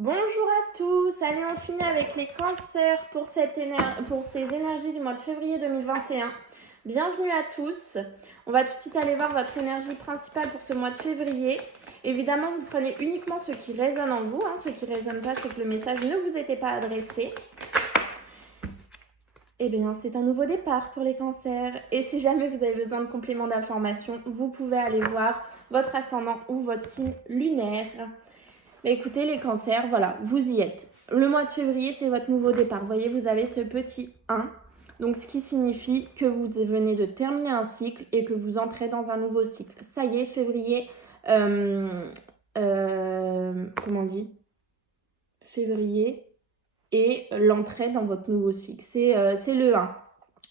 Bonjour à tous, allez on finit avec les cancers pour ces énergies du mois de février 2021. Bienvenue à tous, on va tout de suite aller voir votre énergie principale pour ce mois de février. Évidemment vous prenez uniquement ce qui résonne en vous, ce qui ne résonne pas c'est que le message ne vous était pas adressé. Eh bien c'est un nouveau départ pour les cancers et si jamais vous avez besoin de compléments d'information, vous pouvez aller voir votre ascendant ou votre signe lunaire. Mais écoutez les cancers, voilà, vous y êtes. Le mois de février, c'est votre nouveau départ. Vous voyez, vous avez ce petit 1. Donc, ce qui signifie que vous venez de terminer un cycle et que vous entrez dans un nouveau cycle. Ça y est, février, comment on dit ? Février et l'entrée dans votre nouveau cycle. C'est le 1.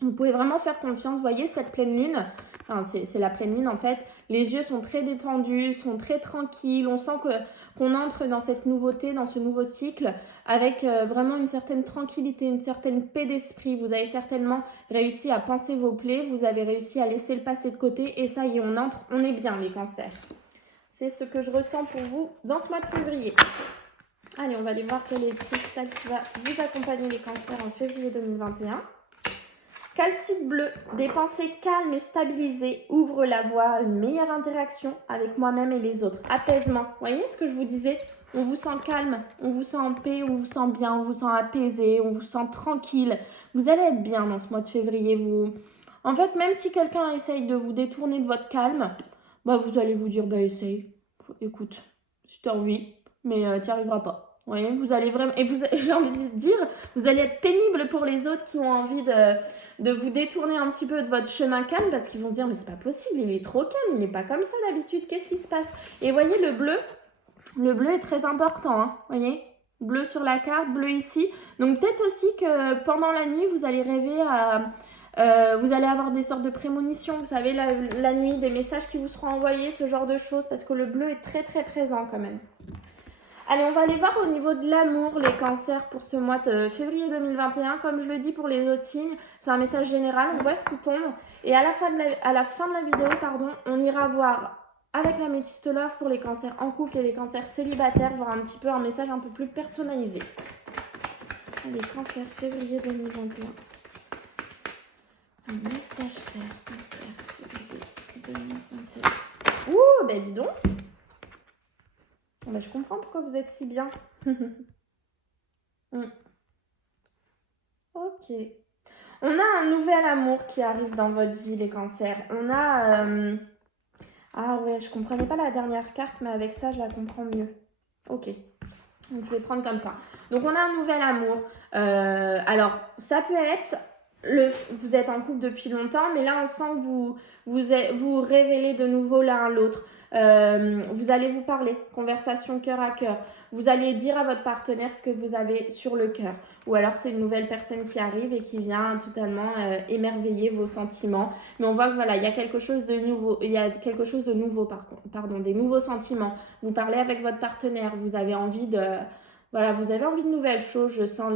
Vous pouvez vraiment faire confiance. Vous voyez, cette pleine lune, c'est la pleine lune en fait. Les yeux sont très détendus, sont très tranquilles. On sent qu'on entre dans cette nouveauté, dans ce nouveau cycle, avec vraiment une certaine tranquillité, une certaine paix d'esprit. Vous avez certainement réussi à panser vos plaies, vous avez réussi à laisser le passé de côté. Et ça y est, on entre, on est bien les cancers. C'est ce que je ressens pour vous dans ce mois de février. Allez, on va aller voir quel est le cristal qui va vous accompagner les cancers en février 2021. Calcite bleu, des pensées calmes et stabilisées ouvrent la voie à une meilleure interaction avec moi-même et les autres. Apaisement. Vous voyez ce que je vous disais ? On vous sent calme, on vous sent en paix, on vous sent bien, on vous sent apaisé, on vous sent tranquille. Vous allez être bien dans ce mois de février. En fait, même si quelqu'un essaye de vous détourner de votre calme, vous allez vous dire, essaye. Écoute, si tu as envie, mais tu n'y arriveras pas. Vous voyez, vous allez vraiment... Et j'ai envie de dire, vous allez être pénible pour les autres qui ont envie de vous détourner un petit peu de votre chemin calme parce qu'ils vont dire mais c'est pas possible, il est trop calme, il n'est pas comme ça d'habitude, qu'est-ce qui se passe? Et voyez le bleu est très important, voyez, bleu sur la carte, bleu ici. Donc peut-être aussi que pendant la nuit vous allez rêver vous allez avoir des sortes de prémonitions, vous savez, la nuit, des messages qui vous seront envoyés, ce genre de choses, parce que le bleu est très très présent quand même. Allez, on va aller voir au niveau de l'amour, les cancers pour ce mois de février 2021. Comme je le dis pour les autres signes, c'est un message général, on voit ce qui tombe. Et à la fin de la vidéo, on ira voir avec la métiste love pour les cancers en couple et les cancers célibataires, voir un petit peu un message un peu plus personnalisé. Allez, cancer, février 2021. Un message clair, cancer, février 2021. Ouh, dis donc. Je comprends pourquoi vous êtes si bien. Ok. On a un nouvel amour qui arrive dans votre vie, les cancers. On a... Ah ouais, je comprenais pas la dernière carte, mais avec ça, je la comprends mieux. Ok. Donc, je vais prendre comme ça. Donc, on a un nouvel amour. Alors, ça peut être... Vous êtes en couple depuis longtemps, mais là, on sent que vous révélez de nouveau l'un à l'autre. Vous allez vous parler, conversation cœur à cœur. Vous allez dire à votre partenaire ce que vous avez sur le cœur. Ou alors c'est une nouvelle personne qui arrive et qui vient totalement émerveiller vos sentiments. Mais on voit que voilà, il y a quelque chose de nouveau. Il y a quelque chose de nouveau des nouveaux sentiments. Vous parlez avec votre partenaire, vous avez envie de nouvelles choses. Je sens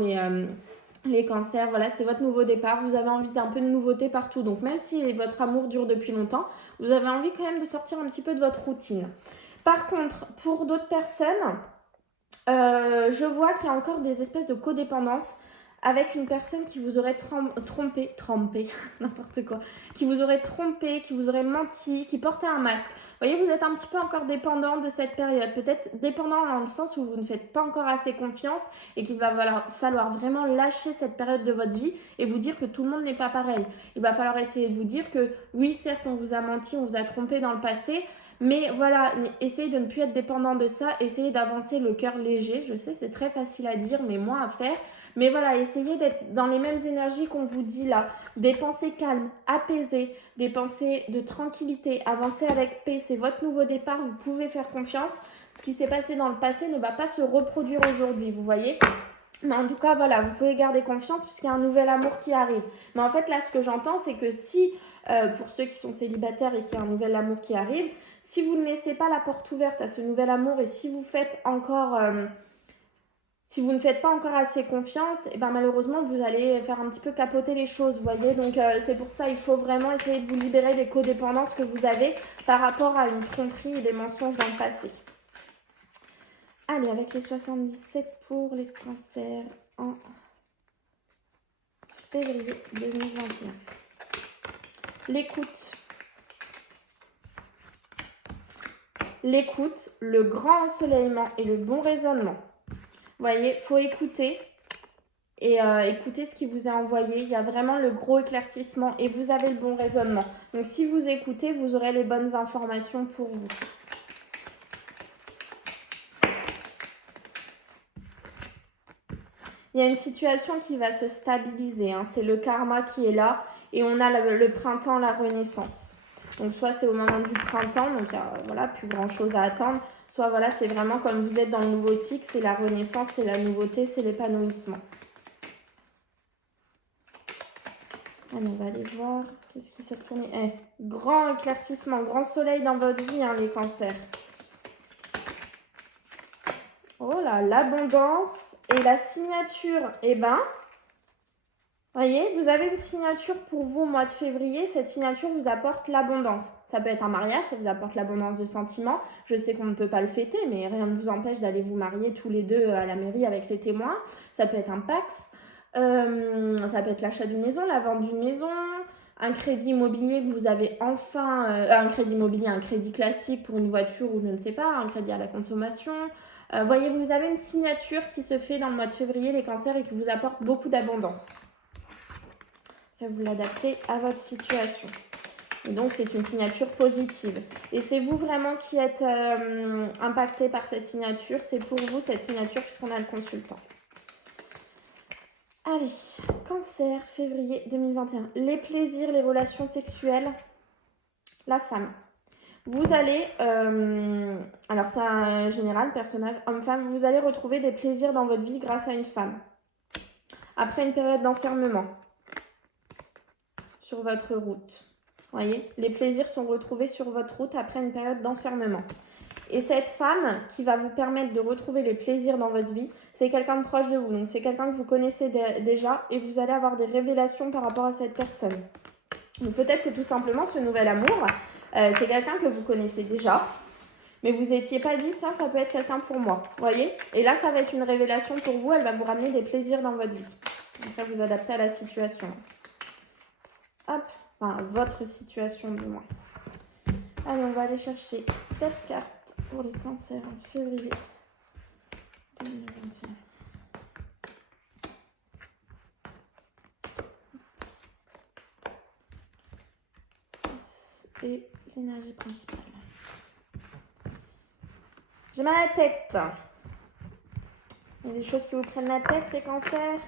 les cancers, voilà, c'est votre nouveau départ, vous avez envie d'un peu de nouveauté partout. Donc même si votre amour dure depuis longtemps, vous avez envie quand même de sortir un petit peu de votre routine. Par contre, pour d'autres personnes, je vois qu'il y a encore des espèces de codépendance avec une personne qui vous aurait trompé, n'importe quoi, qui vous aurait trompé, qui vous aurait menti, qui portait un masque. Vous voyez, vous êtes un petit peu encore dépendant de cette période, peut-être dépendant dans le sens où vous ne faites pas encore assez confiance et qu'il va falloir vraiment lâcher cette période de votre vie et vous dire que tout le monde n'est pas pareil. Il va falloir essayer de vous dire que oui, certes, on vous a menti, on vous a trompé dans le passé, mais voilà, essayez de ne plus être dépendant de ça, essayez d'avancer le cœur léger. Je sais, c'est très facile à dire, mais moins à faire. Mais voilà, essayez d'être dans les mêmes énergies qu'on vous dit là. Des pensées calmes, apaisées, des pensées de tranquillité, avancer avec paix. C'est votre nouveau départ, vous pouvez faire confiance. Ce qui s'est passé dans le passé ne va pas se reproduire aujourd'hui, vous voyez ? Mais en tout cas, voilà, vous pouvez garder confiance puisqu'il y a un nouvel amour qui arrive. Mais en fait, là, ce que j'entends, c'est que si, pour ceux qui sont célibataires et qu'il y a un nouvel amour qui arrive, si vous ne laissez pas la porte ouverte à ce nouvel amour et si vous ne faites pas encore assez confiance, et malheureusement, vous allez faire un petit peu capoter les choses, vous voyez. Donc, c'est pour ça il faut vraiment essayer de vous libérer des codépendances que vous avez par rapport à une tromperie et des mensonges dans le passé. Allez, avec les 77 pour les cancers en février 2021. L'écoute. L'écoute, le grand ensoleillement et le bon raisonnement. Vous voyez, il faut écouter et écouter ce qui vous est envoyé. Il y a vraiment le gros éclaircissement et vous avez le bon raisonnement. Donc, si vous écoutez, vous aurez les bonnes informations pour vous. Il y a une situation qui va se stabiliser. Hein. C'est le karma qui est là et on a le printemps, la renaissance. Donc, soit c'est au moment du printemps, donc il n'y a voilà, plus grand-chose à attendre. Soit voilà, c'est vraiment comme vous êtes dans le nouveau cycle, c'est la renaissance, c'est la nouveauté, c'est l'épanouissement. Allez, on va aller voir. Qu'est-ce qui s'est retourné? Grand éclaircissement, grand soleil dans votre vie, hein, les cancers. Oh là, l'abondance et la signature. Eh ben, voyez, vous avez une signature pour vous au mois de février. Cette signature vous apporte l'abondance. Ça peut être un mariage, ça vous apporte l'abondance de sentiments. Je sais qu'on ne peut pas le fêter, mais rien ne vous empêche d'aller vous marier tous les deux à la mairie avec les témoins. Ça peut être un Pax. Ça peut être l'achat d'une maison, la vente d'une maison, un crédit immobilier que vous avez enfin, un crédit immobilier, un crédit classique pour une voiture ou je ne sais pas, un crédit à la consommation. Voyez, vous avez une signature qui se fait dans le mois de février, les cancers, et qui vous apporte beaucoup d'abondance. Après, vous l'adaptez à votre situation. Et donc, c'est une signature positive. Et c'est vous vraiment qui êtes impacté par cette signature. C'est pour vous cette signature puisqu'on a le consultant. Allez, cancer, février 2021. Les plaisirs, les relations sexuelles, la femme. Vous allez, alors c'est un général, personnage homme-femme, vous allez retrouver des plaisirs dans votre vie grâce à une femme. Après une période d'enfermement sur votre route. Voyez, les plaisirs sont retrouvés sur votre route après une période d'enfermement. Et cette femme qui va vous permettre de retrouver les plaisirs dans votre vie, c'est quelqu'un de proche de vous. Donc, c'est quelqu'un que vous connaissez déjà et vous allez avoir des révélations par rapport à cette personne. Donc, peut-être que tout simplement, ce nouvel amour, c'est quelqu'un que vous connaissez déjà, mais vous n'étiez pas dit, tiens, ça peut être quelqu'un pour moi. Voyez? Et là, ça va être une révélation pour vous. Elle va vous ramener des plaisirs dans votre vie. Après, vous adaptez à la situation. Hop, enfin, votre situation du moins. Allez, on va aller chercher cette carte pour les cancers en février 2021. Et l'énergie principale. J'ai mal à la tête. Il y a des choses qui vous prennent la tête, les cancers.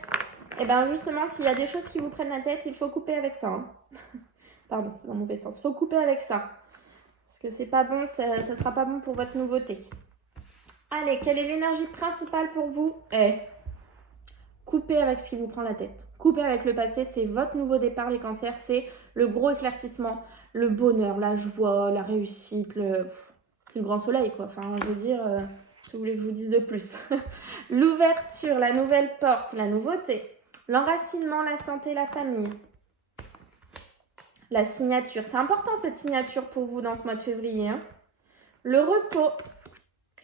Et bien justement, s'il y a des choses qui vous prennent la tête, il faut couper avec ça. Hein. Pardon, c'est dans le mauvais sens. Il faut couper avec ça. Parce que c'est pas bon, ça ne sera pas bon pour votre nouveauté. Allez, quelle est l'énergie principale pour vous? Coupez avec ce qui vous prend la tête. Coupez avec le passé, c'est votre nouveau départ, les cancers. C'est le gros éclaircissement, le bonheur, la joie, la réussite, c'est le grand soleil, quoi. Enfin, je veux dire, si vous voulez que je vous dise de plus. L'ouverture, la nouvelle porte, la nouveauté. L'enracinement, la santé, la famille. La signature. C'est important, cette signature, pour vous dans ce mois de février. Hein. Le repos.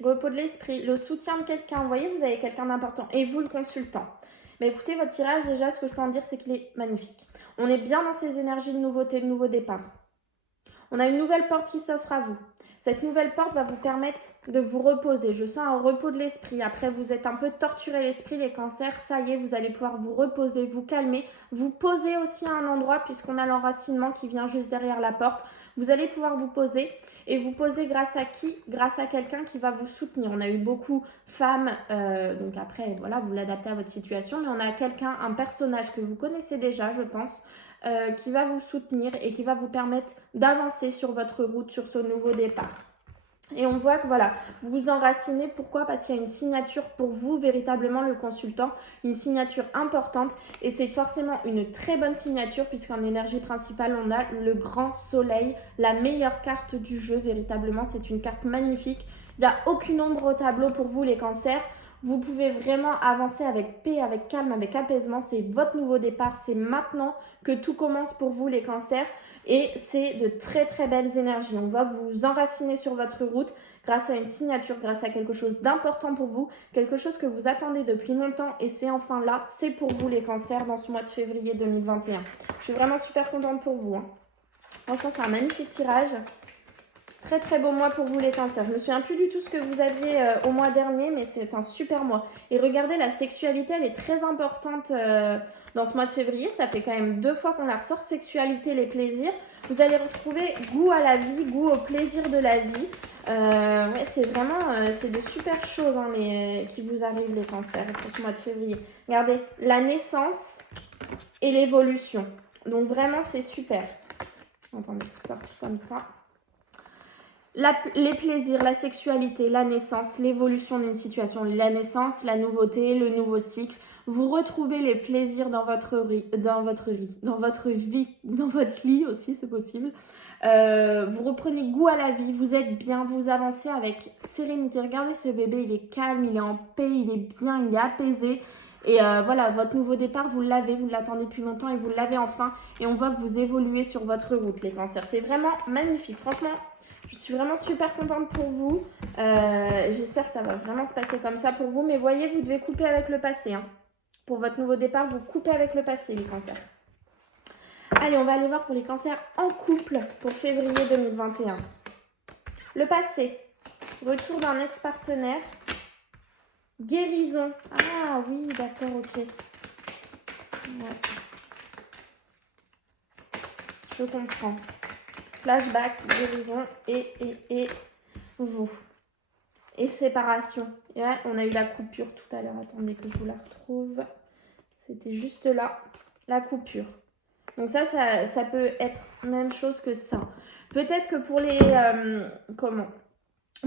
Repos de l'esprit. Le soutien de quelqu'un. Vous voyez, vous avez quelqu'un d'important. Et vous, le consultant. Mais écoutez, votre tirage, déjà, ce que je peux en dire, c'est qu'il est magnifique. On est bien dans ces énergies de nouveauté, de nouveau départ. On a une nouvelle porte qui s'offre à vous. Cette nouvelle porte va vous permettre de vous reposer. Je sens un repos de l'esprit. Après, vous êtes un peu torturé l'esprit, les cancers. Ça y est, vous allez pouvoir vous reposer, vous calmer, vous poser aussi à un endroit puisqu'on a l'enracinement qui vient juste derrière la porte. Vous allez pouvoir vous poser et vous poser grâce à qui? Grâce à quelqu'un qui va vous soutenir. On a eu beaucoup de femmes, donc après, voilà, vous l'adaptez à votre situation. Mais on a quelqu'un, un personnage que vous connaissez déjà, je pense, qui va vous soutenir et qui va vous permettre d'avancer sur votre route, sur ce nouveau départ. Et on voit que voilà, vous vous enracinez. Pourquoi? Parce qu'il y a une signature pour vous, véritablement le consultant, une signature importante. Et c'est forcément une très bonne signature puisqu'en énergie principale, on a le grand soleil, la meilleure carte du jeu, véritablement. C'est une carte magnifique. Il n'y a aucune ombre au tableau pour vous, les cancers. Vous pouvez vraiment avancer avec paix, avec calme, avec apaisement. C'est votre nouveau départ. C'est maintenant que tout commence pour vous, les cancers. et c'est de très très belles énergies. On voit que vous vous enracinez sur votre route grâce à une signature, grâce à quelque chose d'important pour vous, quelque chose que vous attendez depuis longtemps et c'est enfin là, c'est pour vous les cancers dans ce mois de février 2021. Je suis vraiment super contente pour vous. Franchement, c'est un magnifique tirage. Très très beau mois pour vous les cancers. Je me souviens plus du tout ce que vous aviez au mois dernier, mais c'est un super mois. Et regardez, la sexualité, elle est très importante dans ce mois de février. Ça fait quand même 2 fois qu'on la ressort. Sexualité, les plaisirs. Vous allez retrouver goût à la vie, goût au plaisir de la vie. Ouais, c'est vraiment, c'est de super choses hein, qui vous arrivent les cancers pour ce mois de février. Regardez, la naissance et l'évolution. Donc vraiment, c'est super. Attendez, c'est sorti comme ça. Les plaisirs, la sexualité, la naissance, l'évolution d'une situation, la naissance, la nouveauté, le nouveau cycle. Vous retrouvez les plaisirs dans votre vie, ou dans votre lit aussi, c'est possible. Vous reprenez goût à la vie, vous êtes bien, vous avancez avec sérénité. Regardez ce bébé, il est calme, il est en paix, il est bien, il est apaisé. Et voilà, votre nouveau départ, vous l'avez, vous l'attendez depuis longtemps et vous l'avez enfin. Et on voit que vous évoluez sur votre route, les cancers. C'est vraiment magnifique. Franchement, je suis vraiment super contente pour vous. J'espère que ça va vraiment se passer comme ça pour vous. Mais voyez, vous devez couper avec le passé. Hein. Pour votre nouveau départ, vous coupez avec le passé, les cancers. Allez, on va aller voir pour les cancers en couple pour février 2021. Le passé. Retour d'un ex-partenaire. Guérison. Ah oui, d'accord, ok. Ouais. Je comprends. Flashback, guérison et vous. Et séparation. Et là, on a eu la coupure tout à l'heure. Attendez que je vous la retrouve. C'était juste là, la coupure. Donc ça peut être même chose que ça. Peut-être que pour les...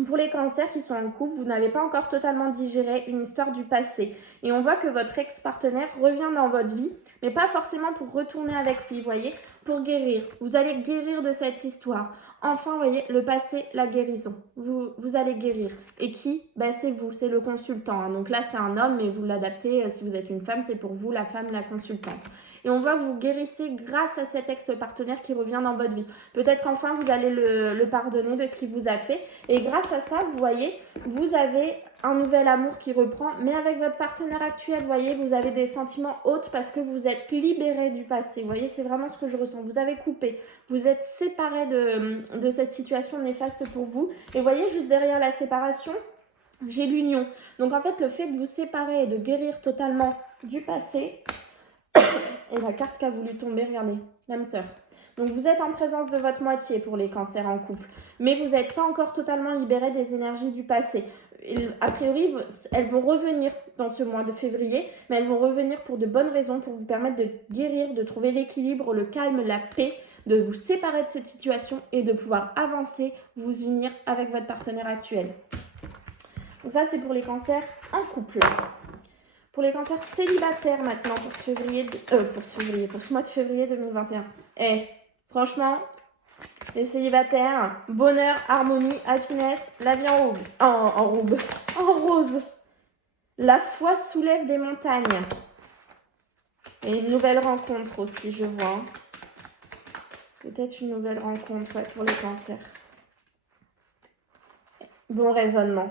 Pour les cancers qui sont en couple, vous n'avez pas encore totalement digéré une histoire du passé. Et on voit que votre ex-partenaire revient dans votre vie, mais pas forcément pour retourner avec lui, vous voyez, pour guérir. Vous allez guérir de cette histoire. Enfin, vous voyez, le passé, la guérison. Vous allez guérir. Et qui? Ben, c'est vous, c'est le consultant. Hein. Donc là, c'est un homme, mais vous l'adaptez. Si vous êtes une femme, c'est pour vous, la femme, la consultante. Et on voit que vous guérissez grâce à cet ex-partenaire qui revient dans votre vie. Peut-être qu'enfin, vous allez le pardonner de ce qu'il vous a fait. Et grâce à ça, vous voyez, vous avez un nouvel amour qui reprend. Mais avec votre partenaire actuel, vous voyez, vous avez des sentiments hauts parce que vous êtes libéré du passé. Vous voyez, c'est vraiment ce que je ressens. Vous avez coupé. Vous êtes séparé de cette situation néfaste pour vous. Et vous voyez, juste derrière la séparation, j'ai l'union. Donc en fait, le fait de vous séparer et de guérir totalement du passé... Et la carte qui a voulu tomber, regardez, l'âme sœur. Donc vous êtes en présence de votre moitié pour les cancers en couple. Mais vous n'êtes pas encore totalement libéré des énergies du passé. A priori, elles vont revenir dans ce mois de février, mais elles vont revenir pour de bonnes raisons, pour vous permettre de guérir, de trouver l'équilibre, le calme, la paix, de vous séparer de cette situation et de pouvoir avancer, vous unir avec votre partenaire actuel. Donc ça, c'est pour les cancers en couple. Pour les cancers célibataires maintenant pour ce mois de février 2021. Franchement, les célibataires, bonheur, harmonie, happiness, la vie en rose. La foi soulève des montagnes. Et une nouvelle rencontre aussi, je vois. Peut-être une nouvelle rencontre pour les cancers. Bon raisonnement.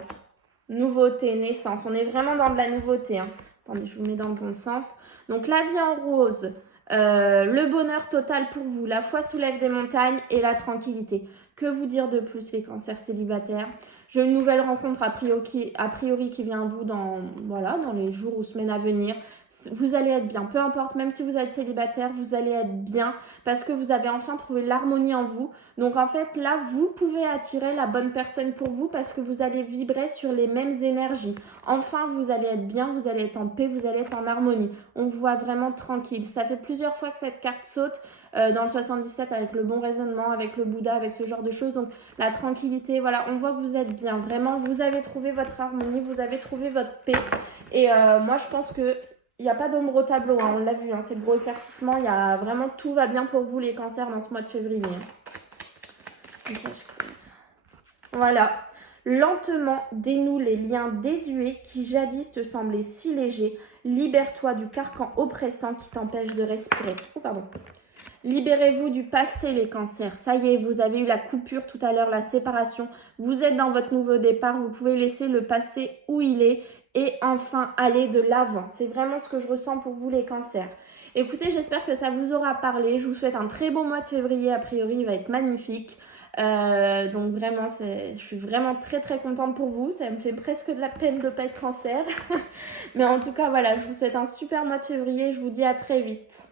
Nouveauté, naissance. On est vraiment dans de la nouveauté. Hein. Attendez, je vous mets dans le bon sens. Donc, la vie en rose, le bonheur total pour vous, la foi soulève des montagnes et la tranquillité. Que vous dire de plus, les cancers célibataires? J'ai une nouvelle rencontre a priori qui vient à vous dans les jours ou semaines à venir. Vous allez être bien, peu importe, même si vous êtes célibataire, vous allez être bien parce que vous avez enfin trouvé l'harmonie en vous. Donc en fait, là, vous pouvez attirer la bonne personne pour vous parce que vous allez vibrer sur les mêmes énergies. Enfin, vous allez être bien, vous allez être en paix, vous allez être en harmonie. On vous voit vraiment tranquille. Ça fait plusieurs fois que cette carte saute dans le 77 avec le bon raisonnement, avec le Bouddha, avec ce genre de choses. Donc la tranquillité, voilà, on voit que vous êtes bien. Vraiment, vous avez trouvé votre harmonie, vous avez trouvé votre paix. Et moi, je pense que il n'y a pas d'ombre au tableau, hein, on l'a vu, hein, c'est le gros éclaircissement. Il y a vraiment tout va bien pour vous les cancers dans ce mois de février. Message clair. Voilà. Lentement, dénoue les liens désuets qui jadis te semblaient si légers. Libère-toi du carcan oppressant qui t'empêche de respirer. Oh, pardon. Libérez-vous du passé, les cancers. Ça y est, vous avez eu la coupure tout à l'heure, la séparation. Vous êtes dans votre nouveau départ. Vous pouvez laisser le passé où il est et enfin aller de l'avant. C'est vraiment ce que je ressens pour vous, les cancers. Écoutez, j'espère que ça vous aura parlé. Je vous souhaite un très beau mois de février. A priori, il va être magnifique. Donc vraiment, je suis vraiment très très contente pour vous. Ça me fait presque de la peine de ne pas être cancer. Mais en tout cas, voilà, je vous souhaite un super mois de février. Je vous dis à très vite.